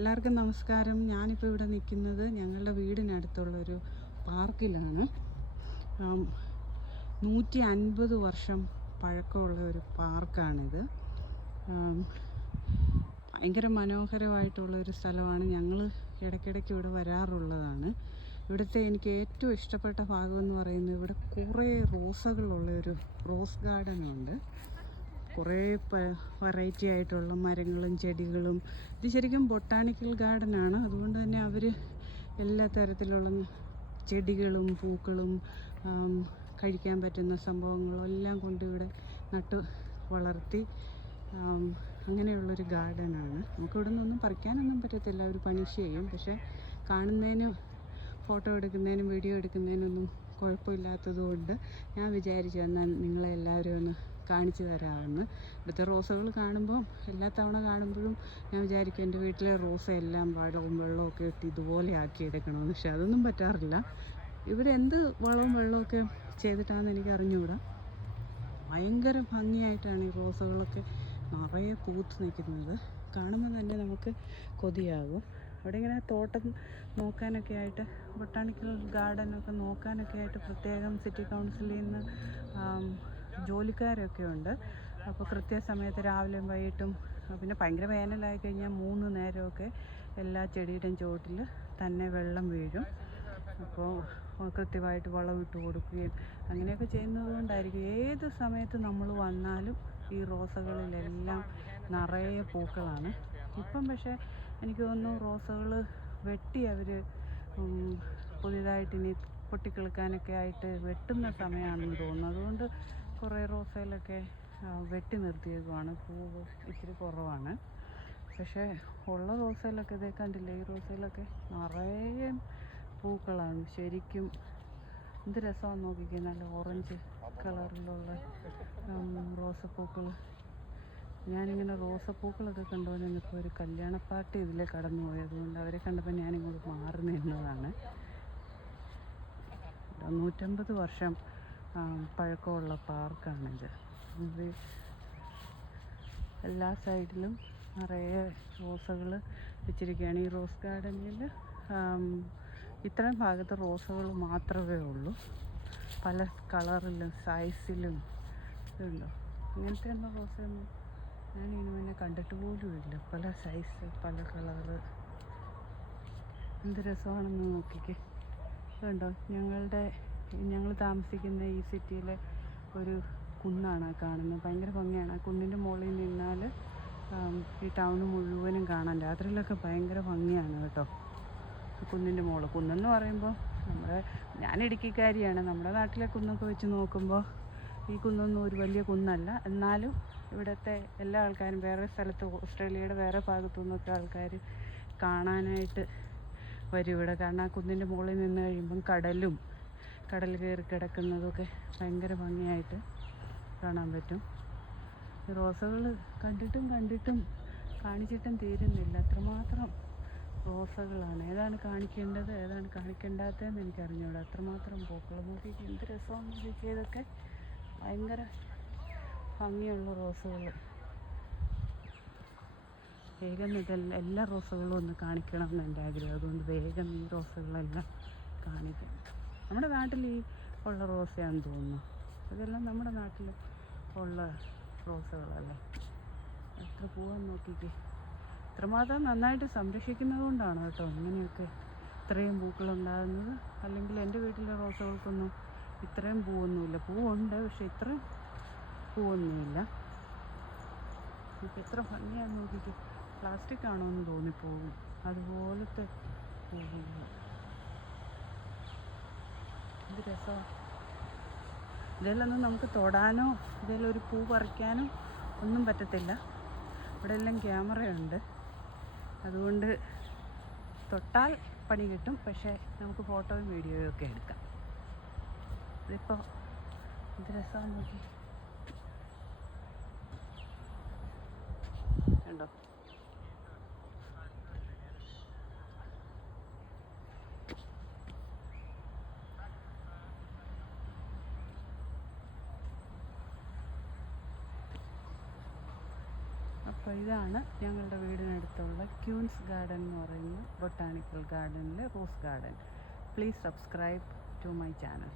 എല്ലാവർക്കും നമസ്കാരം. ഞാനിപ്പോൾ ഇവിടെ നിൽക്കുന്നത് ഞങ്ങളുടെ വീടിനടുത്തുള്ള ഒരു പാർക്കിലാണ്. നൂറ്റി അൻപത് വർഷം പഴക്കമുള്ള ഒരു പാർക്കാണിത്. ഭയങ്കര മനോഹരമായിട്ടുള്ള ഒരു സ്ഥലമാണ്. ഞങ്ങൾ ഇടയ്ക്കിടയ്ക്ക് ഇവിടെ വരാറുള്ളതാണ്. ഇവിടുത്തെ എനിക്ക് ഏറ്റവും ഇഷ്ടപ്പെട്ട ഭാഗം എന്ന് പറയുന്നത് ഇവിടെ കുറേ റോസകളുള്ള ഒരു റോസ് ഗാർഡനുണ്ട്. കുറേ വെറൈറ്റി ആയിട്ടുള്ള മരങ്ങളും ചെടികളും. ഇത് ശരിക്കും ബൊട്ടാണിക്കൽ ആണ്. അതുകൊണ്ട് തന്നെ അവർ എല്ലാ തരത്തിലുള്ള ചെടികളും പൂക്കളും കഴിക്കാൻ പറ്റുന്ന സംഭവങ്ങളും എല്ലാം കൊണ്ട് ഇവിടെ നട്ട് വളർത്തി അങ്ങനെയുള്ളൊരു ഗാർഡനാണ് നമുക്ക് ഇവിടെ നിന്നൊന്നും പറിക്കാനൊന്നും പറ്റത്തില്ല. അവർ പണിഷ് ചെയ്യും. പക്ഷേ കാണുന്നതിനും ഫോട്ടോ എടുക്കുന്നതിനും വീഡിയോ എടുക്കുന്നതിനൊന്നും കുഴപ്പമില്ലാത്തത് കൊണ്ട് ഞാൻ വിചാരിച്ചു എന്നാൽ നിങ്ങളെല്ലാവരും ഒന്ന് കാണിച്ചു തരാമെന്ന്. ഇവിടുത്തെ റോസകൾ കാണുമ്പോൾ എല്ലാ തവണ കാണുമ്പോഴും ഞാൻ വിചാരിക്കും എന്റെ വീട്ടിലെ റോസ എല്ലാം വളവും വെള്ളമൊക്കെ ഇട്ട് ഇതുപോലെ ആക്കി എടുക്കണമെന്ന്. പക്ഷെ അതൊന്നും പറ്റാറില്ല. ഇവിടെ എന്ത് വളവും വെള്ളമൊക്കെ ചെയ്തിട്ടാണെന്ന് എനിക്ക് അറിഞ്ഞുകൂടാ ഭയങ്കര ഭംഗിയായിട്ടാണ് ഈ റോസുകളൊക്കെ നിറയെ പൂത്ത് നിൽക്കുന്നത്. കാണുമ്പോൾ തന്നെ നമുക്ക് കൊതിയാകും. അവിടെ ഇങ്ങനെ തോട്ടം നോക്കാനൊക്കെ ആയിട്ട് ബൊട്ടാണിക്കൽ ഗാർഡനൊക്കെ നോക്കാനൊക്കെ ആയിട്ട് പ്രത്യേകം സിറ്റി കൗൺസിലിൽ നിന്ന് ജോലിക്കാരൊക്കെ ഉണ്ട് അപ്പോൾ കൃത്യസമയത്ത് രാവിലെയും വൈകിട്ടും പിന്നെ ഭയങ്കര വേനലായി കഴിഞ്ഞാൽ മൂന്ന് നേരമൊക്കെ എല്ലാ ചെടിയുടെയും ചുവട്ടിൽ തന്നെ വെള്ളം വീഴും. അപ്പോൾ കൃത്യമായിട്ട് വളമിട്ട് കൊടുക്കുകയും അങ്ങനെയൊക്കെ ചെയ്യുന്നത് കൊണ്ടായിരിക്കും. ഏത് സമയത്ത് നമ്മൾ വന്നാലും ഈ റോസകളിലെല്ലാം നിറയെ പൂക്കളാണ്. ഇപ്പം പക്ഷേ എനിക്ക് തോന്നുന്നു റോസകൾ വെട്ടി അവർ പുതിയതായിട്ട് ഇനി പൊട്ടിക്കിളുക്കാനൊക്കെ ആയിട്ട് വെട്ടുന്ന സമയമാണെന്ന് തോന്നുന്നു. അതുകൊണ്ട് കുറേ റോസയിലൊക്കെ വെട്ടി നിർത്തിയേക്കുവാണ്. പൂവ് ഇച്ചിരി കുറവാണ്. പക്ഷേ ഉള്ള റോസയിലൊക്കെ ഇതേ കണ്ടില്ലേ? ഈ റോസയിലൊക്കെ നിറയെ പൂക്കളാണ്. ശരിക്കും എന്ത് രസമാണെന്ന് നോക്കിക്കേ. നല്ല ഓറഞ്ച് കളറിലുള്ള റോസപ്പൂക്കൾ. ഞാനിങ്ങനെ റോസപ്പൂക്കളൊക്കെ കണ്ടുകൊണ്ട് നിന്നപ്പോൾ ഒരു കല്യാണ പാർട്ടി ഇതിലെ കടന്നു പോയതുകൊണ്ട് അവരെ കണ്ടപ്പോൾ ഞാനിങ്ങോട്ട് മാറി നിന്നതാണ് നൂറ്റമ്പത് വർഷം പഴക്കമുള്ള പാർക്കാണിത്. ഇത് എല്ലാ സൈഡിലും നിറയെ റോസകൾ വെച്ചിരിക്കുകയാണ്. ഈ റോസ് ഗാർഡനിൽ ഇത്രയും ഭാഗത്ത് റോസകൾ മാത്രമേ ഉള്ളൂ. പല കളറിലും സൈസിലും ഇതുണ്ടോ. ഇങ്ങനത്തെ ഒന്നും റോസയൊന്നും ഞാൻ ഇതിനു മുന്നേ കണ്ടിട്ട് പോലും ഇല്ല. പല സൈസ് പല കളറ്. എന്ത് രസമാണെന്ന് നോക്കിക്കേ. ഇതുണ്ടോ? ഞങ്ങളുടെ ഞങ്ങൾ താമസിക്കുന്ന ഈ സിറ്റിയിലെ ഒരു കുന്നാണ് ആ കാണുന്നത്. ഭയങ്കര ഭംഗിയാണ്. ആ കുന്നിന്റെ മുകളിൽ നിന്നാൽ ഈ ടൗൺ മുഴുവനും കാണാൻ രാത്രിയിലൊക്കെ ഭയങ്കര ഭംഗിയാണ് കേട്ടോ. കുന്നിന്റെ മുകൾ കുന്നെന്ന് പറയുമ്പോൾ നമ്മുടെ ഞാൻ ഇടുക്കിക്കാരിയാണ്. നമ്മുടെ നാട്ടിലെ കുന്നൊക്കെ വെച്ച് നോക്കുമ്പോൾ ഈ കുന്നൊന്നും ഒരു വലിയ കുന്നല്ല. എന്നാലും ഇവിടുത്തെ എല്ലാ ആൾക്കാരും വേറെ സ്ഥലത്ത് ഓസ്ട്രേലിയയുടെ വേറെ ഭാഗത്തു നിന്നൊക്കെ ആൾക്കാർ കാണാനായിട്ട് വരും ഇവിടെ. കാരണം ആ കുന്നിന്റെ മുകളിൽ നിന്ന് കഴിയുമ്പം കടലും കടൽ കയറി കിടക്കുന്നതൊക്കെ ഭയങ്കര ഭംഗിയായിട്ട് കാണാൻ പറ്റും. റോസകൾ കണ്ടിട്ടും കണ്ടിട്ടും കാണിച്ചിട്ടും തീരുന്നില്ല. അത്രമാത്രം റോസകളാണ്. ഏതാണ് കാണിക്കേണ്ടത് ഏതാണ് കാണിക്കേണ്ടാത്തതെന്ന് എനിക്കറിഞ്ഞൂടാ. അത്രമാത്രം പൂക്കൾ. നോക്കി എന്ത് രസമാണെന്ന് ചോദിച്ചാൽ ഇതൊക്കെ ഭയങ്കര ഭംഗിയുള്ള റോസുകൾ വേഗം ഇതെല്ലാം എല്ലാ റോസുകളും ഒന്ന് കാണിക്കണം എന്ന് എന്റെ ആഗ്രഹം. അതുകൊണ്ട് വേഗം ഈ റോസുകളെല്ലാം കാണിക്കാം. നമ്മുടെ നാട്ടിൽ ഈ ഉള്ള റോസയാണെന്ന് തോന്നുന്നു. ഇതെല്ലാം നമ്മുടെ നാട്ടിൽ ഉള്ള റോസുകളല്ലേ? എത്ര പോവാൻ നോക്കിക്കേ. ഇത്രമാത്രം നന്നായിട്ട് സംരക്ഷിക്കുന്നത് കൊണ്ടാണ് കേട്ടോ ഇങ്ങനെയൊക്കെ ഇത്രയും പൂക്കളുണ്ടാകുന്നത്. അല്ലെങ്കിൽ എന്റെ വീട്ടിലെ റോസകൾക്കൊന്നും ഇത്രയും പൂവൊന്നുമില്ല. പൂവുണ്ട് പക്ഷെ ഇത്രയും പൂവൊന്നുമില്ല. ഇപ്പം എത്ര ഭംഗിയാണെന്ന് നോക്കിയിട്ട് പ്ലാസ്റ്റിക് ആണോ എന്ന് തോന്നിപ്പോകും. അതുപോലത്തെ പൂവുകൾ എന്ത് രസമാണ് ഇതിലൊന്നും നമുക്ക് തൊടാനോ ഇതിലൊരു പൂ പറിക്കാനോ ഒന്നും പറ്റത്തില്ല. ഇവിടെ എല്ലാം ക്യാമറയുണ്ട്. അതുകൊണ്ട് തൊട്ടാൽ പണി കിട്ടും. പക്ഷേ നമുക്ക് ഫോട്ടോയും വീഡിയോയും ഒക്കെ എടുക്കാം. ഇതിപ്പോൾ എന്ത് രസമാണെന്ന് നോക്കി. കണ്ടോ? അപ്പോൾ ഇതാണ് ഞങ്ങളുടെ വീടിനടുത്തുള്ള ക്യൂൻസ് ഗാർഡൻ എന്ന് പറയുന്ന botanical ഗാർഡനിലെ rose garden. Please subscribe to my channel.